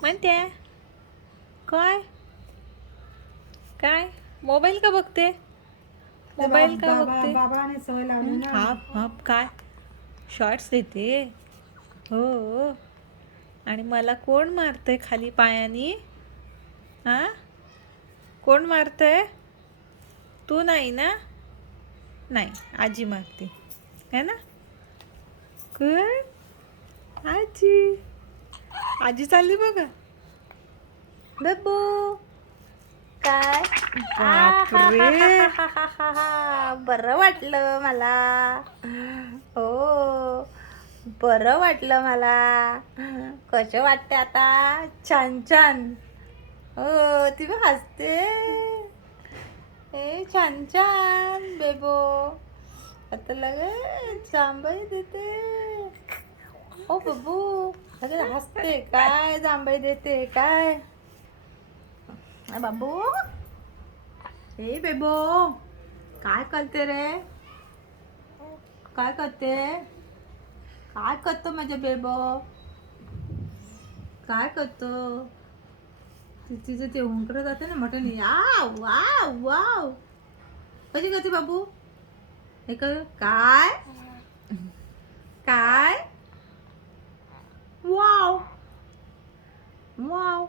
म्हणते काय काय मोबाईल का बघते? मोबाईल का बघते? बाबाने सवय लावली ना. हाप हाप काय शॉर्ट्स देते हो. आणि मला कोण मारतंय खाली पायानी? हा, कोण मारतंय? तू नाही ना? नाही, आजी मारते है ना? कोण? आजी. आजी चालली बघा. बेबू काय बापरे. बरं वाटलं मला. हो, बरं वाटलं मला. कसं वाटते आता? छान छान. हो, ती बी हसते. ए छान छान बेबो. आता लगेच जांभई देते. ओ बबू लगेच हसते काय? जांभई देते काय? बाबू ए बेबो काय करते रे? काय करते? काय करतो माझ्या बेबो? काय करतो? तिचं ते हुंकडं जाते ना मटण. वाव वाव वाव कशी करते बाबू? हे कर काय काय? Wow wow